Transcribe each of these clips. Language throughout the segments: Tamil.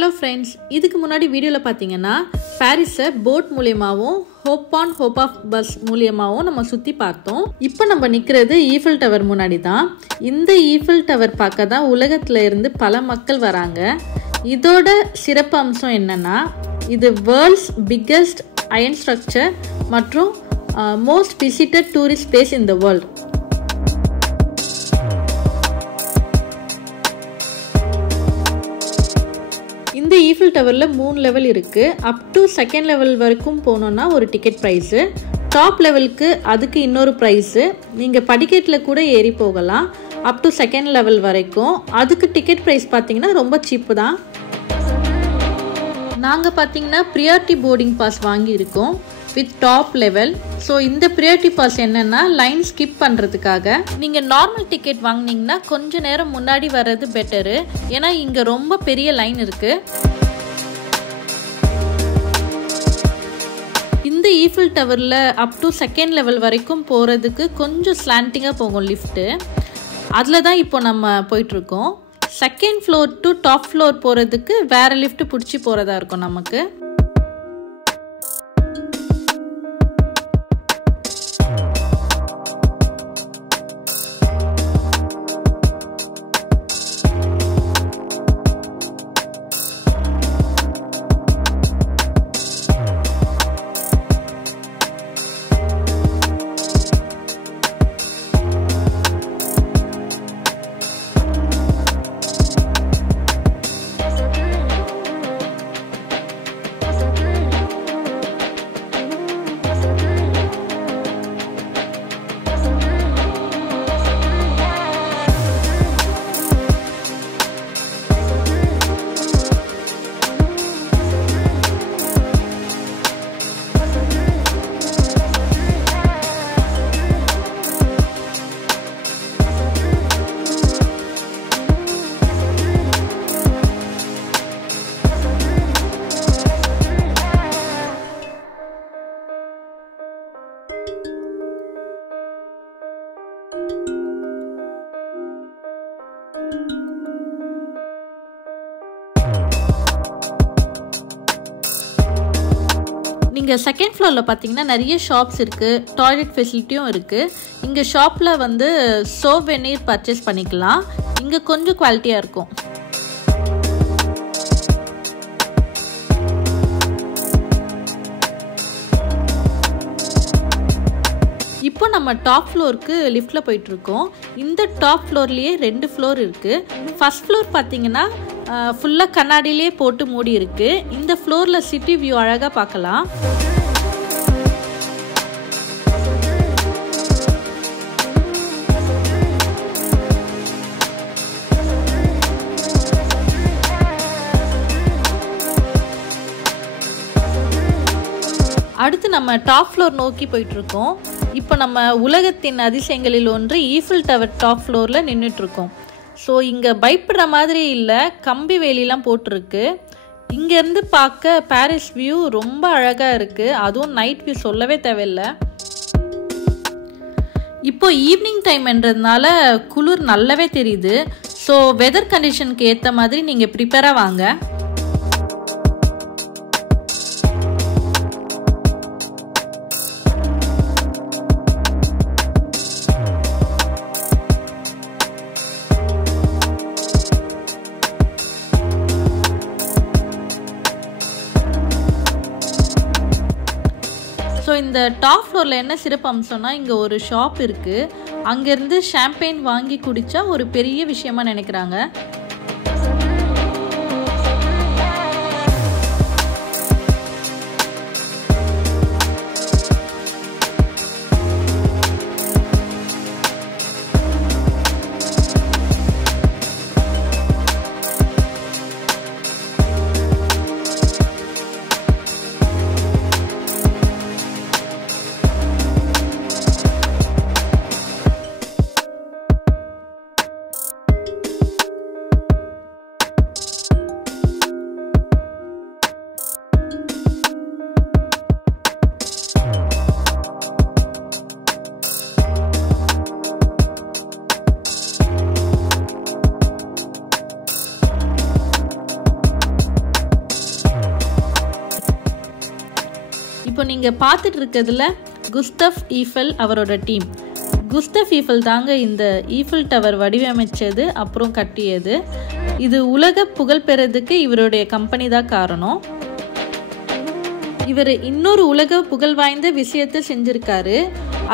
ஹலோ ஃப்ரெண்ட்ஸ், இதுக்கு முன்னாடி வீடியோவில் பார்த்தீங்கன்னா பாரிஸை போட் மூலியமாகவும் ஹோப் ஆஃப் பஸ் மூலியமாகவும் நம்ம சுற்றி பார்த்தோம். இப்போ நம்ம நிற்கிறது ஈஃபில் டவர் முன்னாடி தான். இந்த ஈஃபில் டவர் பார்க்க தான் உலகத்தில் இருந்து பல மக்கள் வராங்க. இதோட சிறப்பு அம்சம் என்னன்னா, இது வேர்ல்ட்ஸ் பிக்கெஸ்ட் அயன் ஸ்ட்ரக்சர் மற்றும் most visited tourist place in the world. இந்த ஈஃபில் டவரில் 3 லெவல் இருக்குது. அப் டு செகண்ட் லெவல் வரைக்கும் போனோன்னா ஒரு டிக்கெட் ப்ரைஸு, டாப் லெவலுக்கு அதுக்கு இன்னொரு ப்ரைஸு. நீங்கள் படிக்கட்டில் கூட ஏறி போகலாம் அப் டு செகண்ட் லெவல் வரைக்கும். அதுக்கு டிக்கெட் ப்ரைஸ் பார்த்தீங்கன்னா ரொம்ப சீப்பு தான். நாங்கள் பார்த்தீங்கன்னா ப்ரியாரிட்டி போர்டிங் பாஸ் வாங்கியிருக்கோம் வித் டாப் லெவல். ஸோ இந்த ப்ரியாரிட்டி பாஸ் என்னென்னா லைன் ஸ்கிப் பண்ணுறதுக்காக. நீங்கள் நார்மல் டிக்கெட் வாங்கினீங்கன்னா கொஞ்சம் நேரம் முன்னாடி வர்றது பெட்டரு, ஏன்னா இங்கே ரொம்ப பெரிய லைன் இருக்குது. இந்த ஈஃபில் டவரில் அப் டு செகண்ட் லெவல் வரைக்கும் போகிறதுக்கு கொஞ்சம் ஸ்லாண்டிங்காக போகும் லிஃப்ட்டு. அதில் தான் இப்போ நம்ம போயிட்டுருக்கோம். Second floor to top floor போகிறதுக்கு வேறு லிஃப்ட் பிடிச்சி போகிறதா இருக்கும் நமக்கு. நீங்கள் செகண்ட் ஃப்ளோரில் பார்த்தீங்கன்னா நிறைய ஷாப்ஸ் இருக்குது, டாய்லெட் ஃபெசிலிட்டியும் இருக்குது. இங்கே ஷாப்பில் வந்து சோவெனீர் பர்ச்சேஸ் பண்ணிக்கலாம். இங்கே கொஞ்சம் குவாலிட்டியாக இருக்கும். இப்போ நம்ம டாப் ஃப்ளோருக்கு லிஃப்ட்டில் போயிட்டுருக்கோம். இந்த டாப் ஃப்ளோர்லேயே 2 ஃப்ளோர் இருக்குது. ஃபர்ஸ்ட் ஃப்ளோர் பார்த்தீங்கன்னா ஃபுல்லாக கண்ணாடியிலே போட்டு மூடி இருக்குது. இந்த ஃப்ளோரில் சிட்டி வியூ அழகாக பார்க்கலாம். அடுத்து நம்ம டாப் ஃப்ளோர் நோக்கி போயிட்டுருக்கோம். இப்போ நம்ம உலகத்தின் அதிசயங்களில் ஒன்று ஈஃபில் டவர் டாப் ஃப்ளோரில் நின்றுட்டுருக்கோம். ஸோ இங்கே பயப்படுற மாதிரி இல்லை, கம்பி வேலிலாம் போட்டிருக்கு. இங்கேருந்து பார்க்க பாரிஸ் வியூ ரொம்ப அழகாக இருக்குது. அதுவும் நைட் வியூ சொல்லவே தேவையில்லை. இப்போ ஈவினிங் டைம்ன்றதுனால குளிர் நல்லாவே தெரியுது. ஸோ வெதர் கண்டிஷனுக்கு ஏற்ற மாதிரி நீங்கள் ப்ரிப்பேராக வாங்க. ஸோ இந்த டாப் ஃப்ளோரில் என்ன சிறப்பு அம்சம்னா, இங்கே ஒரு ஷாப் இருக்குது. அங்கேருந்து ஷாம்பெயின் வாங்கி குடித்தா ஒரு பெரிய விஷயமா நினைக்கிறாங்க. நீங்கள் பார்த்துட்டு இருக்கிறதுல குஸ்தஃப் ஈஃபல் அவரோட டீம். குஸ்தஃப் ஈஃபல் தாங்க இந்த ஈஃபில் டவர் வடிவமைச்சது அப்புறம் கட்டியது. இது உலக புகழ் பெறதுக்கு இவருடைய கம்பெனி தான் காரணம். இவர் இன்னொரு உலக புகழ் வாய்ந்த விஷயத்தை செஞ்சுருக்காரு.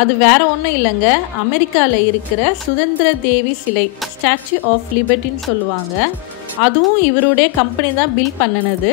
அது வேற ஒன்றும் இல்லைங்க, அமெரிக்காவில் இருக்கிற சுதந்திர தேவி சிலை, ஸ்டாச்சு ஆஃப் லிபர்ட்டின்னு சொல்லுவாங்க. அதுவும் இவருடைய கம்பெனி தான் பில்ட் பண்ணினது.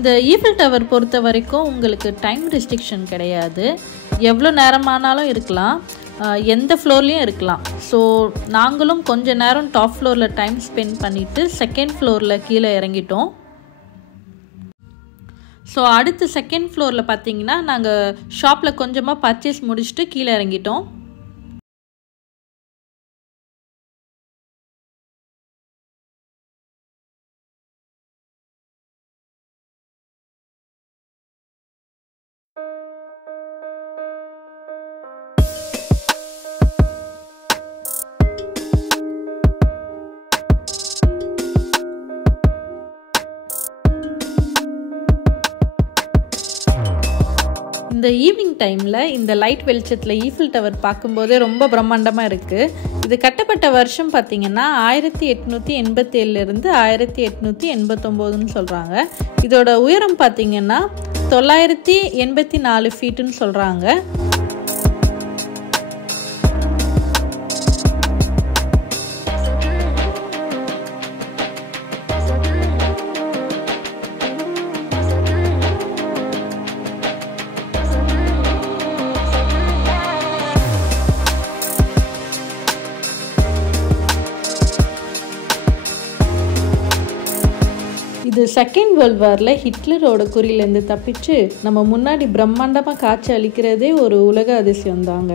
இந்த ஈஃபில் டவர் பொறுத்த வரைக்கும் உங்களுக்கு டைம் ரெஸ்ட்ரிக்ஷன் கிடையாது. எவ்வளோ நேரமானாலும் இருக்கலாம், எந்த ஃப்ளோர்லேயும் இருக்கலாம். ஸோ நாங்களும் கொஞ்ச நேரம் டாப் ஃப்ளோரில் டைம் ஸ்பெண்ட் பண்ணிவிட்டு செகண்ட் ஃப்ளோரில் கீழே இறங்கிட்டோம். ஸோ அடுத்து செகண்ட் ஃப்ளோரில் பார்த்தீங்கன்னா நாங்கள் ஷாப்பில் கொஞ்சமாக பர்ச்சேஸ் முடிச்சுட்டு கீழே இறங்கிட்டோம். இந்த ஈவினிங் டைமில் இந்த லைட் வெளிச்சத்தில் ஈஃபில் டவர் பார்க்கும்போதே ரொம்ப பிரம்மாண்டமாக இருக்குது. இது கட்டப்பட்ட வருஷம் பார்த்திங்கன்னா 1887 1889 சொல்கிறாங்க. இதோட உயரம் பார்த்திங்கன்னா 984 ஃபீட்டுன்னு சொல்கிறாங்க. இது செகண்ட் வேர்ல்ட் வாரில் ஹிட்லரோட குறியிலேருந்து தப்பிச்சு நம்ம முன்னாடி பிரம்மாண்டமாக காட்சி அளிக்கிறதே ஒரு உலக அதிசயம் தாங்க.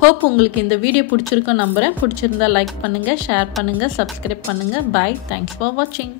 ஹோப் உங்களுக்கு இந்த வீடியோ பிடிச்சிருக்கும் நம்புகிறேன். பிடிச்சிருந்தா லைக் பண்ணுங்கள், ஷேர் பண்ணுங்கள், சப்ஸ்கிரைப் பண்ணுங்கள். பாய். தேங்க்ஸ் ஃபார் வாட்சிங்.